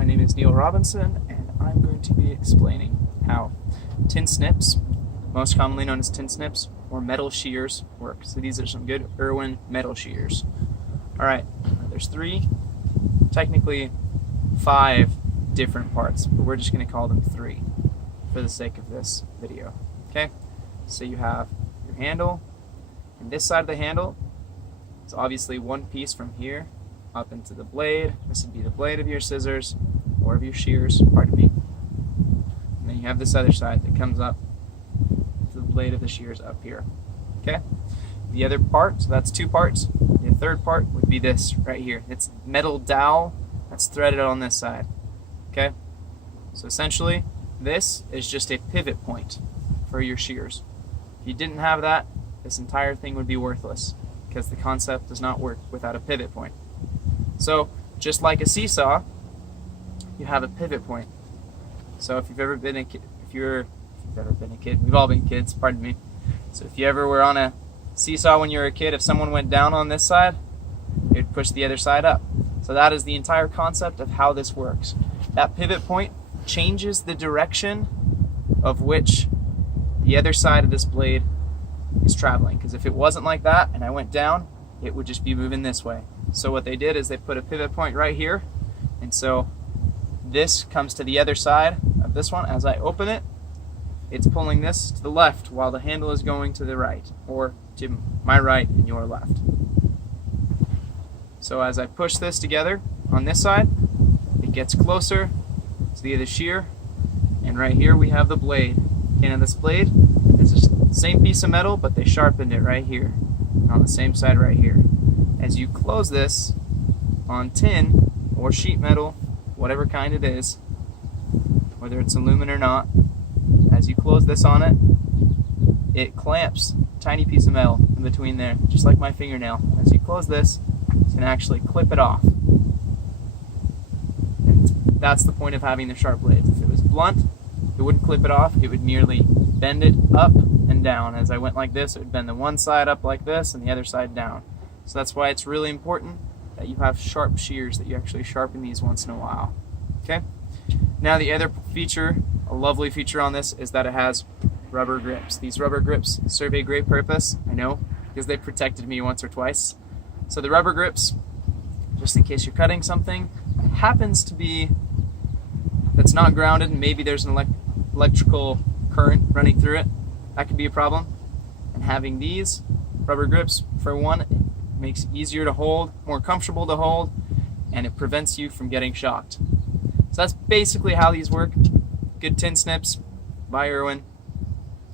My name is Neil Robinson, and I'm going to be explaining how tin snips, most commonly known as tin snips, or metal shears work. So these are some good Irwin metal shears. Alright, there's technically 5 different parts, but we're just going to call them 3 for the sake of this video. Okay, so you have your handle, and this side of the handle is obviously one piece from here up into the blade. This would be the blade of your scissors or of your shears, pardon me. And then you have this other side that comes up to the blade of the shears up here. Okay? The other part, so that's 2 parts. The third part would be this right here. It's metal dowel that's threaded on this side. Okay? So essentially, this is just a pivot point for your shears. If you didn't have that, this entire thing would be worthless because the concept does not work without a pivot point. So, just like a seesaw, you have a pivot point. So if you've ever been a kid, we've all been kids, pardon me. So if you ever were on a seesaw when you were a kid, if someone went down on this side, it would push the other side up. So that is the entire concept of how this works. That pivot point changes the direction of which the other side of this blade is traveling. Because if it wasn't like that and I went down, it would just be moving this way. So what they did is they put a pivot point right here, and so this comes to the other side of this one. As I open it, it's pulling this to the left while the handle is going to the right, or to my right and your left. So as I push this together on this side, it gets closer to the other shear, and right here we have the blade. Okay, now this blade is the same piece of metal, but they sharpened it right here, on the same side right here. As you close this on tin or sheet metal, whatever kind it is, whether it's aluminum or not, as you close this on it, it clamps a tiny piece of metal in between there, just like my fingernail. As you close this, you can actually clip it off. And that's the point of having the sharp blades. If it was blunt, it wouldn't clip it off, it would merely bend it up and down. As I went like this, it would bend the one side up like this and the other side down. So that's why it's really important that you have sharp shears, that you actually sharpen these once in a while. Okay? Now the other feature, a lovely feature on this, is that it has rubber grips. These rubber grips serve a great purpose, I know, because they protected me once or twice. So the rubber grips, just in case you're cutting something, happens to be that's not grounded and maybe there's an electrical current running through it, that could be a problem. And having these rubber grips, for one, makes it easier to hold, more comfortable to hold, and it prevents you from getting shocked. So that's basically how these work. Good tin snips by Irwin.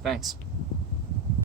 Thanks.